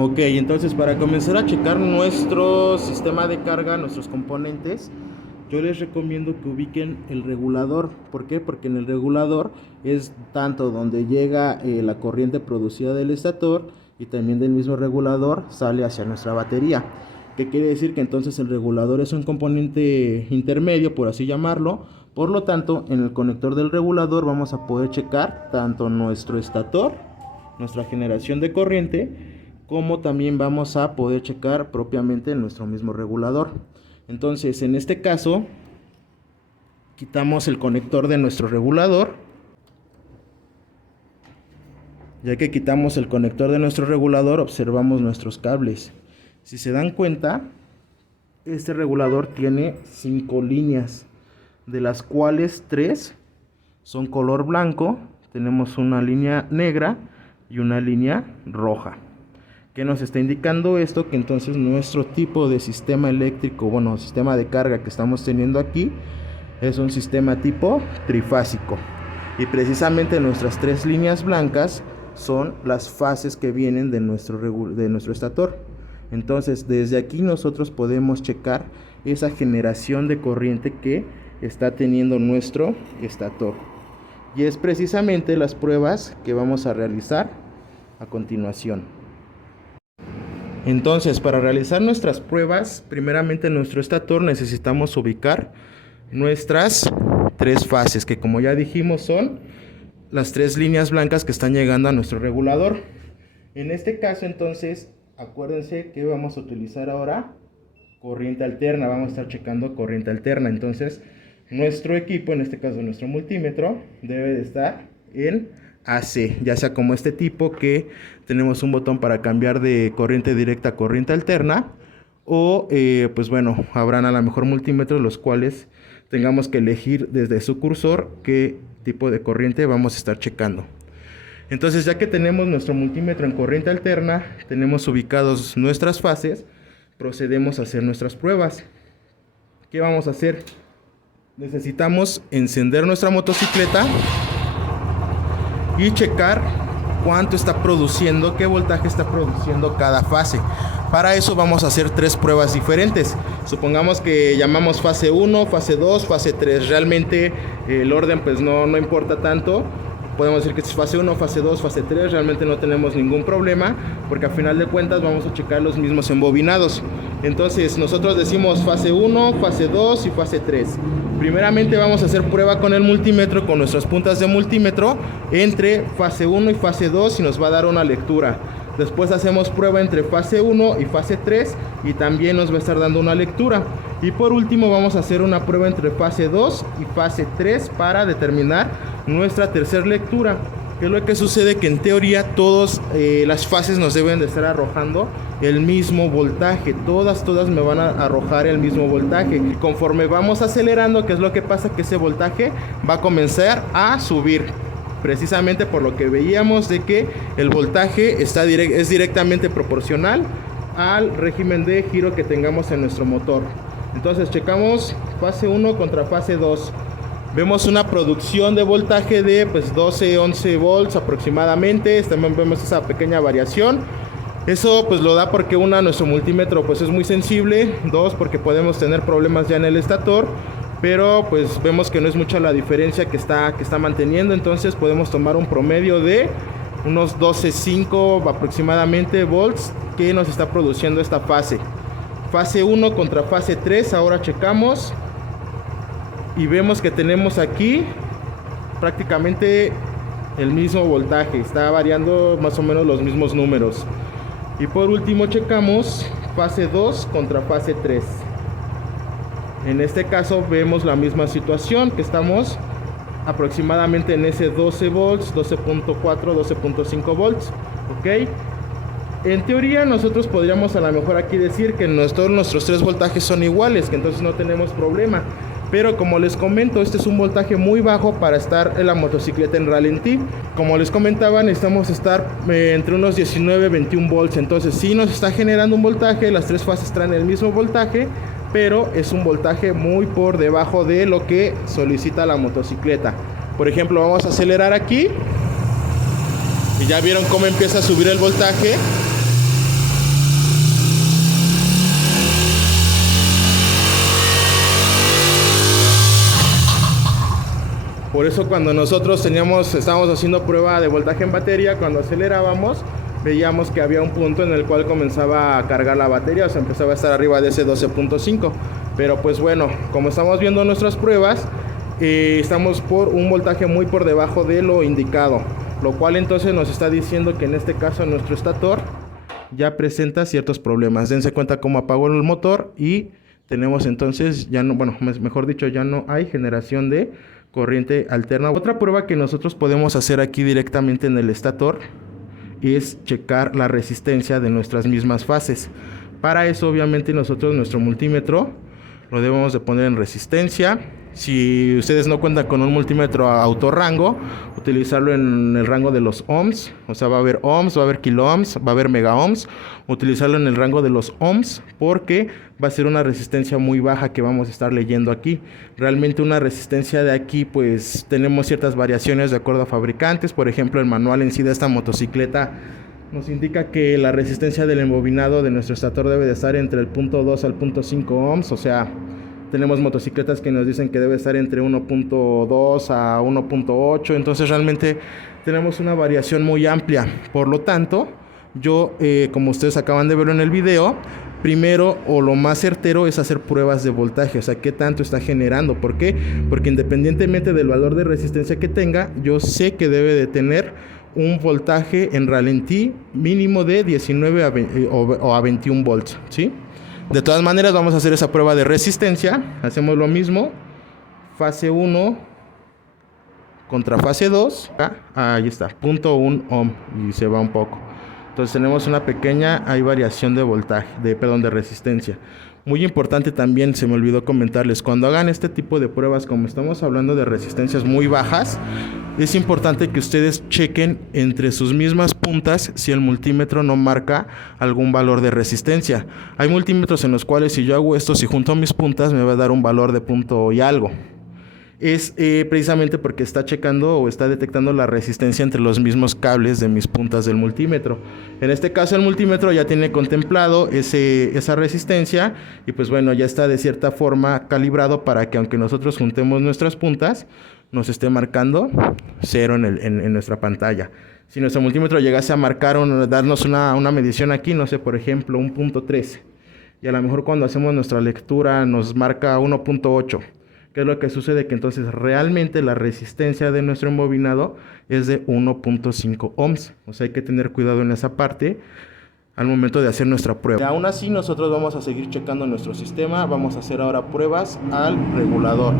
Ok, entonces para comenzar a checar nuestro sistema de carga, nuestros componentes, yo les recomiendo que ubiquen el regulador. ¿Por qué? Porque en el regulador es tanto donde llega la corriente producida del estator, y también del mismo regulador sale hacia nuestra batería. ¿Qué quiere decir? Que entonces el regulador es un componente intermedio, por así llamarlo. Por lo tanto, en el conector del regulador vamos a poder checar tanto nuestro estator, nuestra generación de corriente, como también vamos a poder checar propiamente nuestro mismo regulador. Entonces, en este caso, quitamos el conector de nuestro regulador. Ya que quitamos el conector de nuestro regulador, observamos nuestros cables. Si se dan cuenta, este regulador tiene 5 líneas, de las cuales 3 son color blanco. Tenemos una línea negra y una línea roja. ¿Qué nos está indicando esto? Que entonces nuestro tipo de sistema eléctrico, sistema de carga que estamos teniendo aquí, es un sistema tipo trifásico. Y precisamente nuestras 3 líneas blancas son las fases que vienen de nuestro estator. Entonces, desde aquí nosotros podemos checar esa generación de corriente que está teniendo nuestro estator. Y es precisamente las pruebas que vamos a realizar a continuación. Entonces, para realizar nuestras pruebas, primeramente en nuestro estator necesitamos ubicar nuestras 3 fases, que como ya dijimos son las 3 líneas blancas que están llegando a nuestro regulador. En este caso, entonces, acuérdense que vamos a utilizar ahora corriente alterna. Vamos a estar checando corriente alterna. Entonces, nuestro equipo, en este caso nuestro multímetro, debe de estar en AC, ya sea como este tipo, que tenemos un botón para cambiar de corriente directa a corriente alterna, o habrán a lo mejor multímetros los cuales tengamos que elegir desde su cursor qué tipo de corriente vamos a estar checando. Entonces, ya que tenemos nuestro multímetro en corriente alterna, tenemos ubicados nuestras fases, procedemos a hacer nuestras pruebas. ¿Qué vamos a hacer? Necesitamos encender nuestra motocicleta y checar cuánto está produciendo, qué voltaje está produciendo cada fase. Para eso vamos a hacer 3 pruebas diferentes. Supongamos que llamamos fase 1, fase 2, fase 3. Realmente el orden pues no importa tanto. Podemos decir que es fase 1, fase 2, fase 3. Realmente no tenemos ningún problema, porque a final de cuentas vamos a checar los mismos embobinados. Entonces nosotros decimos fase 1, fase 2 y fase 3. Primeramente vamos a hacer prueba con el multímetro, con nuestras puntas de multímetro, entre fase 1 y fase 2, y nos va a dar una lectura. Después hacemos prueba entre fase 1 y fase 3, y también nos va a estar dando una lectura. Y por último vamos a hacer una prueba entre fase 2 y fase 3 para determinar nuestra tercera lectura. ¿Qué es lo que sucede? Que en teoría todas las fases nos deben de estar arrojando el mismo voltaje. Todas me van a arrojar el mismo voltaje. Y conforme vamos acelerando, ¿qué es lo que pasa? Que ese voltaje va a comenzar a subir. Precisamente por lo que veíamos de que el voltaje es directamente proporcional al régimen de giro que tengamos en nuestro motor. Entonces checamos fase 1 contra fase 2. Vemos una producción de voltaje de 12-11 volts aproximadamente. También vemos esa pequeña variación. Eso pues lo da porque nuestro multímetro pues es muy sensible. 2, porque podemos tener problemas ya en el estator. Pero pues vemos que no es mucha la diferencia que está manteniendo. Entonces podemos tomar un promedio de unos 12.5 aproximadamente volts que nos está produciendo esta fase. Fase 1 contra fase 3. Ahora checamos y vemos que tenemos aquí prácticamente el mismo voltaje. Está variando más o menos los mismos números. Y por último checamos fase 2 contra fase 3. En este caso vemos la misma situación, que estamos aproximadamente en ese 12 volts, 12.4, 12.5 volts. ¿Ok? En teoría nosotros podríamos a lo mejor aquí decir que todos nuestros 3 voltajes son iguales, que entonces no tenemos problema. Pero como les comento, este es un voltaje muy bajo para estar en la motocicleta en ralentí. Como les comentaba, necesitamos estar entre unos 19-21 volts. Entonces sí nos está generando un voltaje, las 3 fases traen el mismo voltaje, pero es un voltaje muy por debajo de lo que solicita la motocicleta. Por ejemplo, vamos a acelerar aquí y ya vieron cómo empieza a subir el voltaje. Por eso cuando nosotros estábamos haciendo prueba de voltaje en batería, cuando acelerábamos, veíamos que había un punto en el cual comenzaba a cargar la batería, o sea, empezaba a estar arriba de ese 12.5. Pero pues bueno, como estamos viendo nuestras pruebas, estamos por un voltaje muy por debajo de lo indicado, lo cual entonces nos está diciendo que en este caso nuestro estator ya presenta ciertos problemas. Dense cuenta cómo apagó el motor y tenemos entonces ya no, bueno, mejor dicho, ya no hay generación de corriente alterna. Otra prueba que nosotros podemos hacer aquí directamente en el estator es checar la resistencia de nuestras mismas fases. Para eso obviamente nosotros nuestro multímetro lo debemos de poner en resistencia. Si ustedes no cuentan con un multímetro a autorrango, utilizarlo en el rango de los ohms, o sea, va a haber ohms, va a haber kiloohms, va a haber megaohms. Utilizarlo en el rango de los ohms porque va a ser una resistencia muy baja que vamos a estar leyendo aquí. Realmente una resistencia de aquí, pues tenemos ciertas variaciones de acuerdo a fabricantes. Por ejemplo, el manual en sí de esta motocicleta nos indica que la resistencia del embobinado de nuestro estator debe de estar entre el 0.2 al 0.5 ohms, o sea, tenemos motocicletas que nos dicen que debe estar entre 1.2 a 1.8, entonces realmente tenemos una variación muy amplia. Por lo tanto, yo, como ustedes acaban de verlo en el video, primero o lo más certero es hacer pruebas de voltaje, o sea, qué tanto está generando. ¿Por qué? Porque independientemente del valor de resistencia que tenga, yo sé que debe de tener un voltaje en ralentí mínimo de 19 a 21 volts, ¿sí? De todas maneras vamos a hacer esa prueba de resistencia. Hacemos lo mismo, fase 1 contra fase 2. Ahí está, 0.1 ohm y se va un poco. Entonces tenemos una pequeña, hay variación de voltaje, de resistencia. Muy importante también, se me olvidó comentarles, cuando hagan este tipo de pruebas, como estamos hablando de resistencias muy bajas, es importante que ustedes chequen entre sus mismas puntas si el multímetro no marca algún valor de resistencia. Hay multímetros en los cuales si yo hago esto, si junto mis puntas, me va a dar un valor de punto y algo. Es precisamente porque está checando o está detectando la resistencia entre los mismos cables de mis puntas del multímetro. En este caso el multímetro ya tiene contemplado esa resistencia y pues bueno, ya está de cierta forma calibrado para que aunque nosotros juntemos nuestras puntas, nos esté marcando 0 en nuestra pantalla. Si nuestro multímetro llegase a marcar o darnos una medición aquí, no sé, por ejemplo, 1.13, y a lo mejor cuando hacemos nuestra lectura nos marca 1.8, ¿qué es lo que sucede? Que entonces realmente la resistencia de nuestro embobinado es de 1.5 ohms. O sea, hay que tener cuidado en esa parte al momento de hacer nuestra prueba. Y aún así nosotros vamos a seguir checando nuestro sistema. Vamos a hacer ahora pruebas al regulador.